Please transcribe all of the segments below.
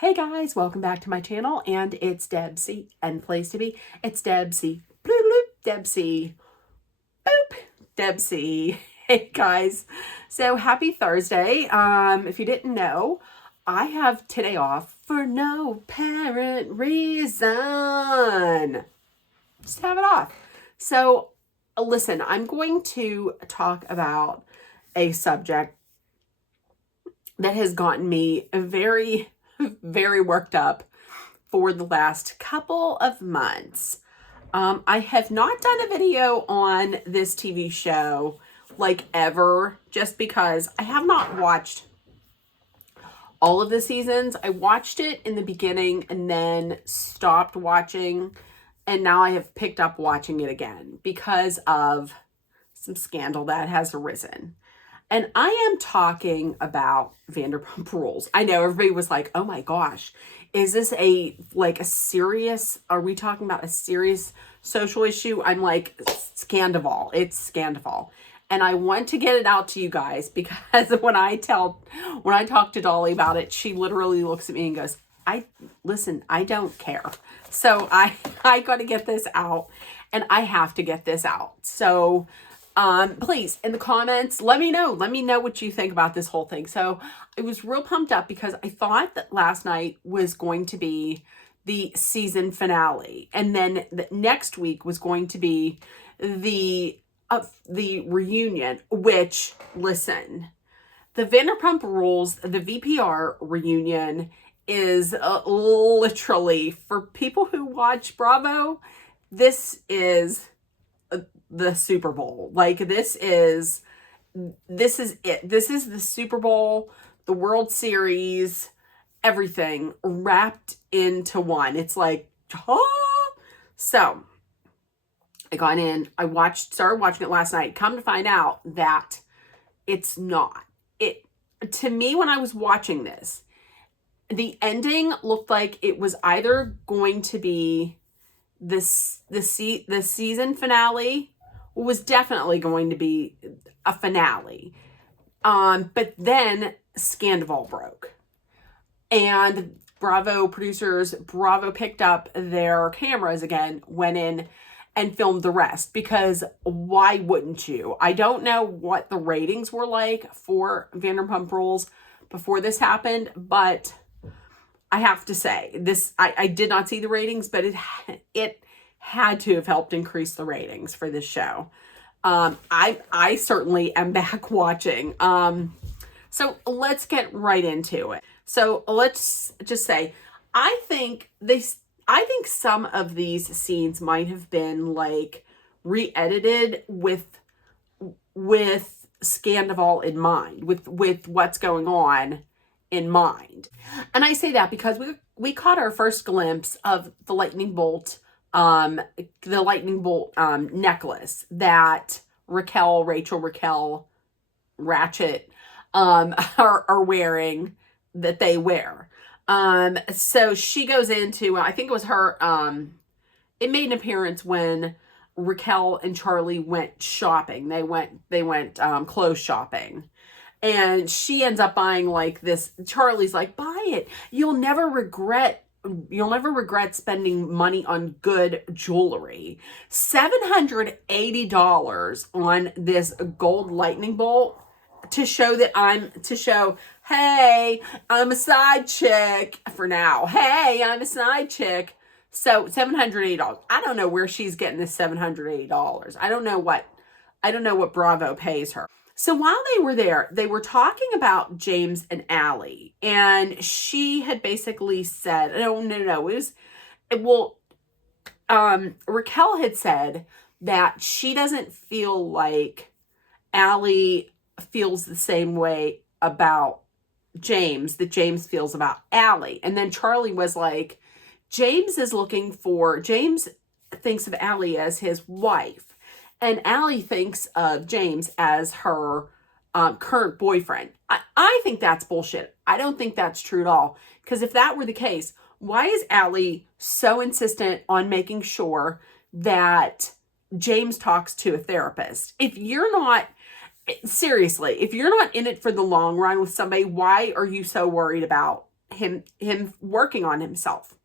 Hey guys, welcome back to my channel, and it's Debsy, and place to be, it's Debsy, bloop bloop, Debsy, boop, Debsy. Hey guys, so happy Thursday. If you didn't know, I have today off for no apparent reason. Just have it off. So listen, I'm going to talk about a subject that has gotten me very worked up for the last couple of months. I have not done a video on this TV show like ever, just because I have not watched all of the seasons. I watched it in the beginning and then stopped watching, and now I have picked up watching it again because of some scandal that has arisen. And I am talking about Vanderpump Rules. I know everybody was like, oh my gosh, is this a serious, are we talking about a serious social issue? I'm like, Scandival. It's Scandival. And I want to get it out to you guys because when I talk to Dolly about it, she literally looks at me and goes, I don't care. So I got to get this out, and I have to get this out. So please, in the comments, let me know what you think about this whole thing. So I was real pumped up because I thought that last night was going to be the season finale. And then the next week was going to be the reunion, which, listen, the Vanderpump Rules, the VPR reunion is literally, for people who watch Bravo, this is the Super Bowl. Like, this is it. This is the Super Bowl, the World Series, everything wrapped into one. It's like, oh. So I got in, started watching it last night. Come to find out that it's not. To me, when I was watching this, the ending looked like it was either going to be the season finale, was definitely going to be a finale. But then Scandival broke. And Bravo producers, Bravo picked up their cameras again, went in and filmed the rest, because why wouldn't you? I don't know what the ratings were like for Vanderpump Rules before this happened, but I have to say, this, I did not see the ratings, but it had to have helped increase the ratings for this show. I certainly am back watching. So let's get right into it. So let's just say, I think some of these scenes might have been like re-edited with Scandival in mind, with what's going on in mind. And I say that because we caught our first glimpse of the lightning bolt necklace that Rachel, Ratchet, are wearing, that they wear. So she goes into, I think it was her, it made an appearance when Raquel and Charlie went shopping. They went clothes shopping. And she ends up buying like this. Charlie's like, buy it. You'll never regret spending money on good jewelry. $780 on this gold lightning bolt to show, hey, I'm a side chick for now. Hey, I'm a side chick. So $780. I don't know where she's getting this $780. I don't know what Bravo pays her. So while they were there, they were talking about James and Allie, and she had basically said, no, Raquel had said that she doesn't feel like Allie feels the same way about James that James feels about Allie. And then Charlie was like, James thinks of Allie as his wife. And Allie thinks of James as her current boyfriend. I think that's bullshit. I don't think that's true at all. Because if that were the case, why is Allie so insistent on making sure that James talks to a therapist? If you're not in it for the long run with somebody, why are you so worried about him working on himself.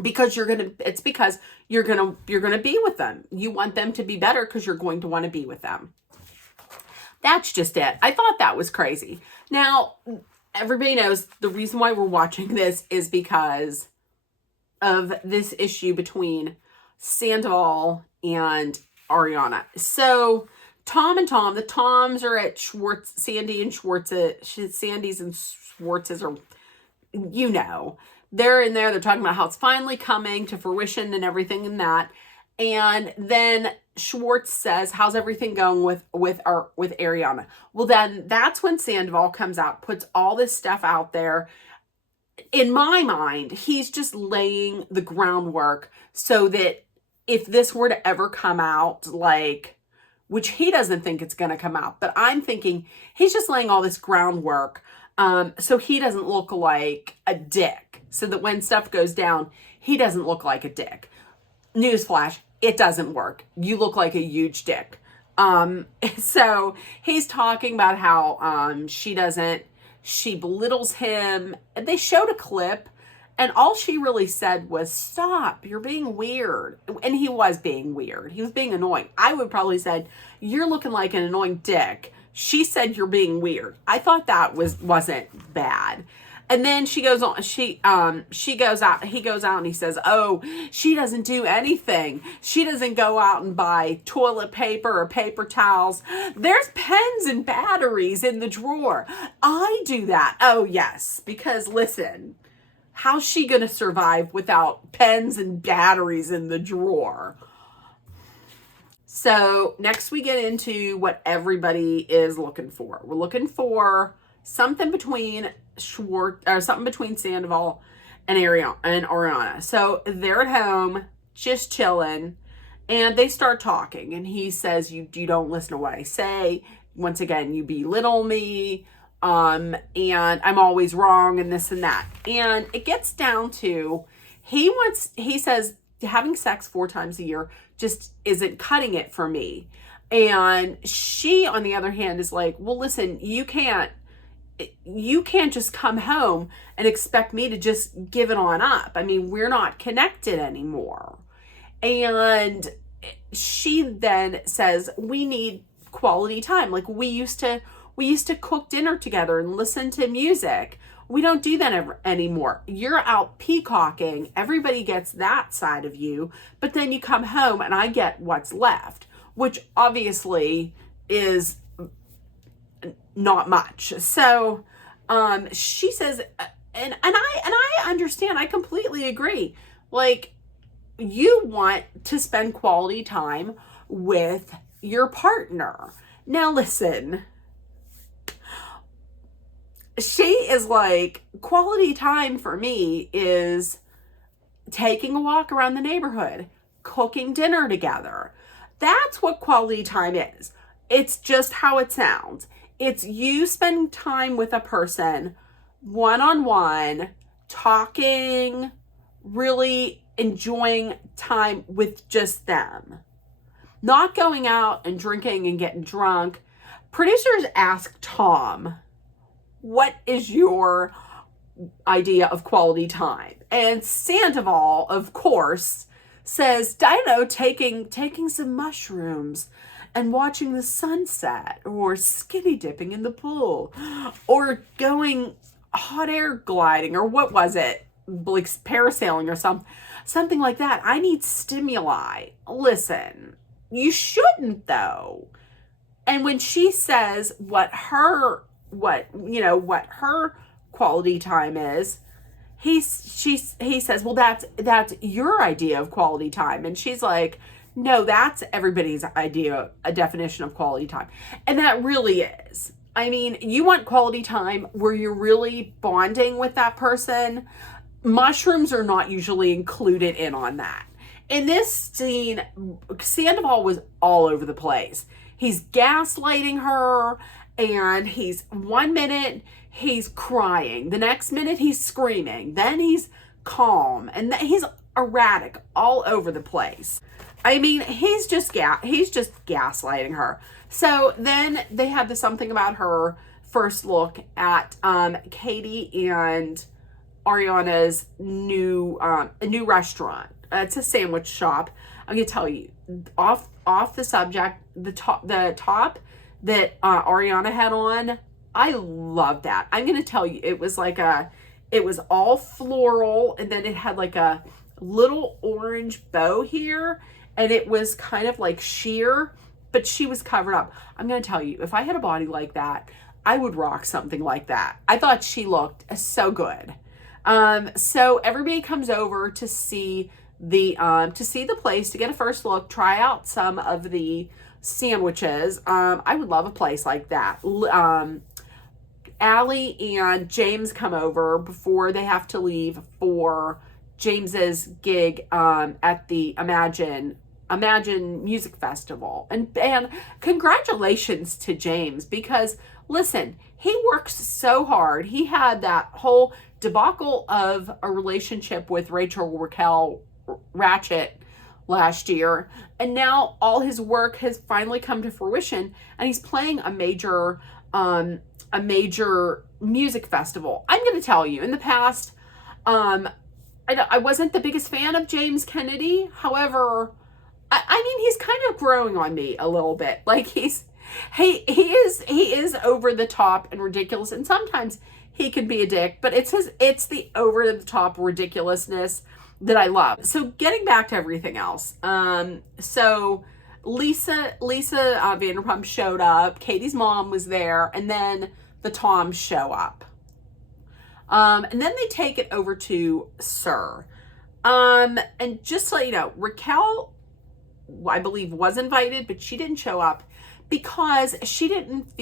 Because you're going to be with them. You want them to be better because you're going to want to be with them. That's just it. I thought that was crazy. Now, everybody knows the reason why we're watching this is because of this issue between Sandoval and Ariana. So Tom, the Toms are at Sandy's and Schwartz's, or they're in there. They're talking about how it's finally coming to fruition and everything and that. And then Schwartz says, how's everything going with Ariana? Well, then that's when Sandoval comes out, puts all this stuff out there. In my mind, he's just laying the groundwork so that if this were to ever come out, which he doesn't think it's going to come out, but I'm thinking he's just laying all this groundwork so he doesn't look like a dick. So that when stuff goes down, he doesn't look like a dick. Newsflash, it doesn't work. You look like a huge dick. So he's talking about how she belittles him. They showed a clip, and all she really said was, stop, you're being weird. And he was being weird. He was being annoying. I would probably said, you're looking like an annoying dick. She said you're being weird. I thought that wasn't bad. And then she goes on, he goes out and he says, oh, she doesn't do anything. She doesn't go out and buy toilet paper or paper towels. There's pens and batteries in the drawer. I do that. Oh, yes. Because listen, how's she going to survive without pens and batteries in the drawer? So next we get into what everybody is looking for. We're looking for something between Sandoval and Ariana. So they're at home, just chilling, and they start talking. And he says, "You don't listen to what I say. Once again, you belittle me, and I'm always wrong, and this and that." And it gets down to he says having sex 4 times a year just isn't cutting it for me. And she, on the other hand, is like, well, listen, you can't just come home and expect me to just give it on up. I mean, we're not connected anymore. And she then says, we need quality time. Like we used to cook dinner together and listen to music. We don't do that anymore. You're out peacocking. Everybody gets that side of you, but then you come home and I get what's left, which obviously is not much. So she says, and I understand, I completely agree. Like, you want to spend quality time with your partner. Now listen, she is like, quality time for me is taking a walk around the neighborhood, cooking dinner together. That's what quality time is. It's just how it sounds. It's you spending time with a person, one-on-one, talking, really enjoying time with just them. Not going out and drinking and getting drunk. Producers ask Tom, what is your idea of quality time? And Sandoval, of course, says, I don't know, taking some mushrooms and watching the sunset, or skinny dipping in the pool, or going hot air gliding, or what was it? Like parasailing or something like that. I need stimuli. Listen, you shouldn't though. And when she says what her quality time is, he says, well, that's your idea of quality time. And she's like, no, that's everybody's idea, a definition of quality time. And that really is. I mean, you want quality time where you're really bonding with that person. Mushrooms are not usually included in on that. In this scene, Sandoval was all over the place. He's gaslighting her, and he's 1 minute he's crying, the next minute he's screaming, then he's calm, and he's erratic all over the place. I mean, he's just gaslighting her. So then they have something about her first look at Katie and Ariana's new a new restaurant. It's a sandwich shop. I'm gonna tell you, off the subject, the top that Ariana had on, I love that. I'm gonna tell you, it was all floral, and then it had like a little orange bow here, and it was kind of like sheer, but she was covered up. I'm gonna tell you, if I had a body like that, I would rock something like that. I thought she looked so good. So everybody comes over to see the place, to get a first look, try out some of the sandwiches. I would love a place like that. Allie and James come over before they have to leave for James's gig at the Imagine Music Festival. And congratulations to James, because listen, he works so hard. He had that whole debacle of a relationship with Rachel Raquel Ratchet last year, and now all his work has finally come to fruition, and he's playing a major music festival. I'm going to tell you, in the past, I wasn't the biggest fan of James Kennedy. However, I mean, he's kind of growing on me a little bit. Like he is over the top and ridiculous, and sometimes he can be a dick, but it's the over the top ridiculousness that I love. So getting back to everything else. So Lisa Vanderpump showed up. Katie's mom was there, and then the Toms show up. And then they take it over to Sir. And just so you know, Raquel, I believe, was invited, but she didn't show up because she didn't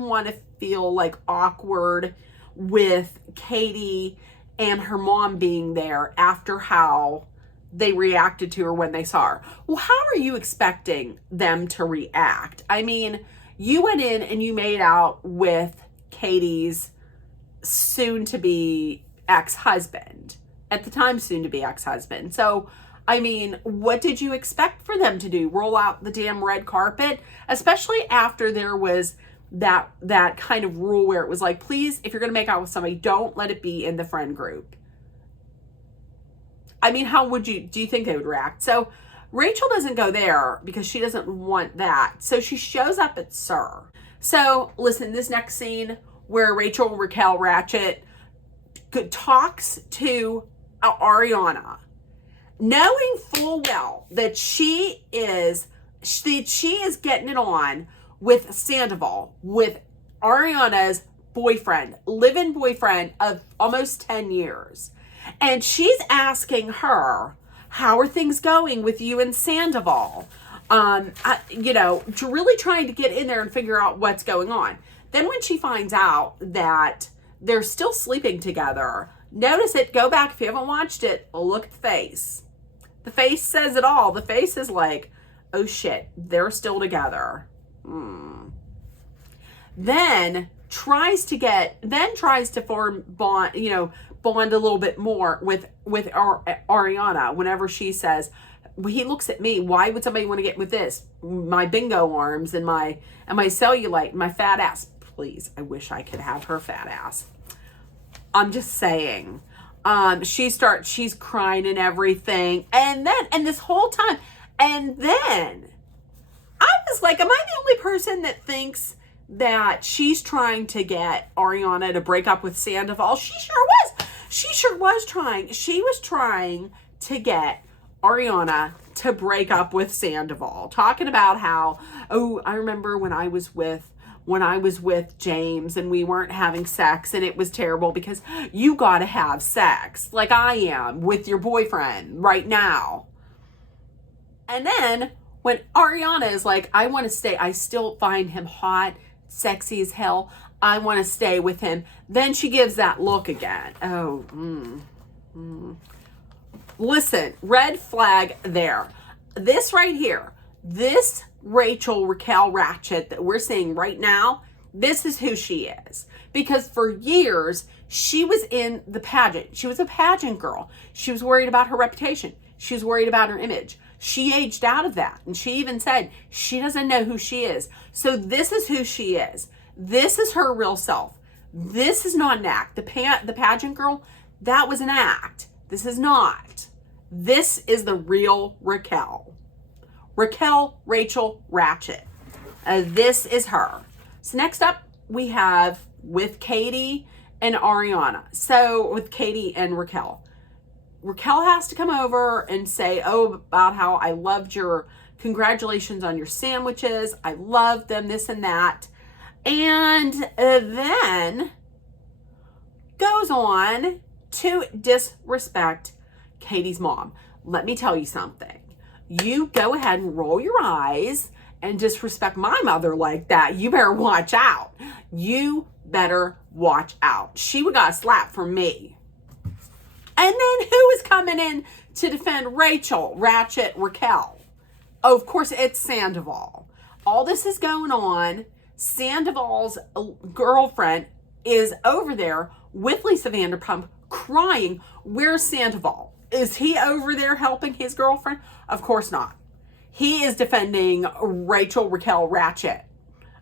want to feel like awkward with Katie and her mom being there after how they reacted to her when they saw her. Well, how are you expecting them to react? I mean, you went in and you made out with Katie's soon-to-be ex-husband. At the time, soon-to-be ex-husband. So, I mean, what did you expect for them to do? Roll out the damn red carpet? Especially after there was that kind of rule where it was like, please, if you're going to make out with somebody, don't let it be in the friend group. I mean, how do you think they would react? So Rachel doesn't go there because she doesn't want that. So she shows up at Sir. So listen, this next scene where Rachel Raquel Ratchet talks to Ariana, knowing full well that she is getting it on with Sandoval, with Ariana's boyfriend, live-in boyfriend of almost 10 years. And she's asking her, how are things going with you and Sandoval? Really trying to get in there and figure out what's going on. Then when she finds out that they're still sleeping together, notice it, go back if you haven't watched it, look at the face. The face says it all. The face is like, oh shit, they're still together. Then tries to form bond a little bit more with Ariana whenever she says, he looks at me, why would somebody want to get with this? My bingo arms and my cellulite and my fat ass. Please, I wish I could have her fat ass. I'm just saying. She's crying and everything. And this whole time, and then I was like, am I the only person that thinks that she's trying to get Ariana to break up with Sandoval? She sure was. She sure was trying. She was trying to get Ariana to break up with Sandoval. Talking about how, oh, I remember when I was with James and we weren't having sex and it was terrible because you got to have sex like I am with your boyfriend right now. And then when Ariana is like, I want to stay, I still find him hot, sexy as hell, I want to stay with him. Then she gives that look again. Oh, Listen, red flag there. This right here, this Rachel Raquel Ratchet that we're seeing right now, this is who she is. Because for years, she was in the pageant. She was a pageant girl. She was worried about her reputation. She was worried about her image. She aged out of that. And she even said she doesn't know who she is. So this is who she is. This is her real self. This is not an act. The pageant girl, that was an act. This is not. This is the real Raquel. Raquel Rachel Ratchet. This is her. So next up, we have with Katie and Ariana. So with Katie and Raquel. Raquel has to come over and say, oh, about how I loved your, congratulations on your sandwiches. I love them, this and that. And then goes on to disrespect Katie's mom. Let me tell you something. You go ahead and roll your eyes and disrespect my mother like that. You better watch out. You better watch out. She would got a slap from me. And then who is coming in to defend Rachel Ratchet Raquel? Oh, of course, it's Sandoval. All this is going on. Sandoval's girlfriend is over there with Lisa Vanderpump crying. Where's Sandoval? Is he over there helping his girlfriend? Of course not. He is defending Rachel Raquel Ratchet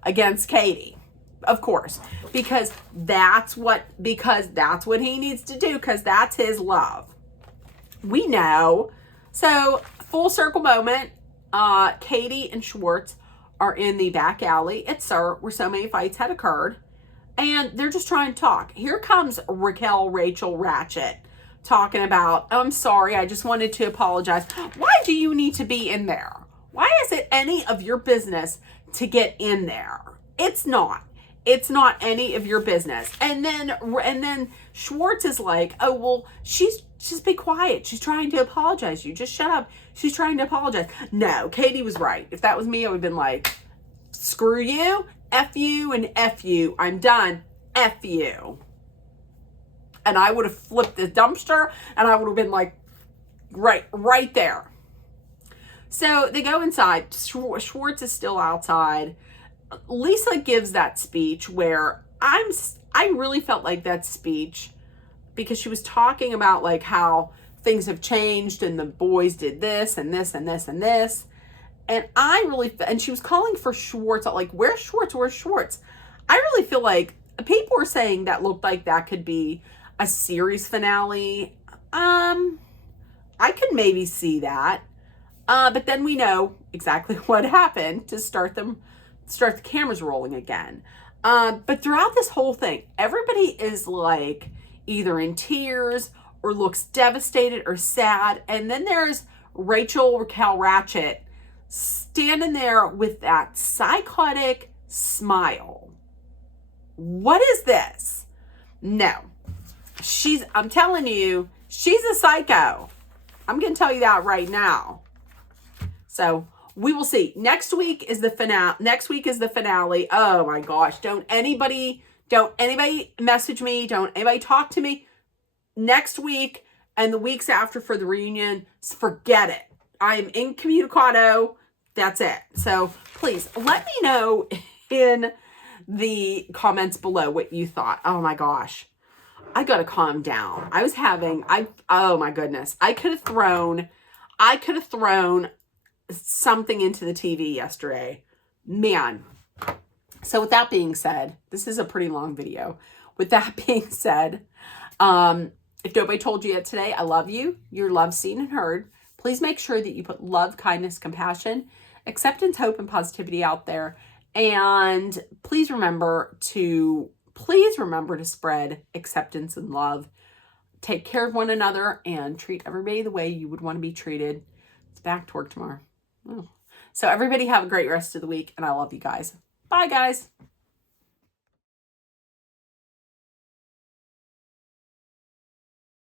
against Katie. Of course, because that's what he needs to do, because that's his love. We know. So, full circle moment. Katie and Schwartz are in the back alley at SUR where so many fights had occurred. And they're just trying to talk. Here comes Raquel Rachel Ratchet talking about, oh, I'm sorry, I just wanted to apologize. Why do you need to be in there? Why is it any of your business to get in there? It's not. It's not any of your business. And then Schwartz is like, oh, well, just be quiet. She's trying to apologize. You just shut up. She's trying to apologize. No, Katie was right. If that was me, I would have been like, screw you, F you, and F you. I'm done. F you. And I would have flipped the dumpster, and I would have been like, right there. So they go inside. Schwartz is still outside. Lisa gives that speech where I really felt like that speech, because she was talking about like how things have changed and the boys did this and this and this and this. And and she was calling for Schwartz, like, where's Schwartz? Where's Schwartz? I really feel like people were saying that looked like that could be a series finale. I could maybe see that. But then we know exactly what happened to start the cameras rolling again. But throughout this whole thing, everybody is like either in tears or looks devastated or sad. And then there's Rachel Raquel Ratchet standing there with that psychotic smile. What is this? No. I'm telling you, she's a psycho. I'm going to tell you that right now. So we will see. Next week is the finale. Oh my gosh. Don't anybody message me. Don't anybody talk to me. Next week and the weeks after for the reunion, forget it. I'm incommunicado. That's it. So please let me know in the comments below what you thought. Oh my gosh. I got to calm down. Oh my goodness. I could have thrown something into the TV yesterday. Man. So with that being said, this is a pretty long video. With that being said, if nobody told you yet today, I love you. You're loved, seen, and heard. Please make sure that you put love, kindness, compassion, acceptance, hope, and positivity out there. And please remember to spread acceptance and love. Take care of one another and treat everybody the way you would want to be treated. It's back to work tomorrow. Oh. So everybody have a great rest of the week, and I love you guys. Bye, guys.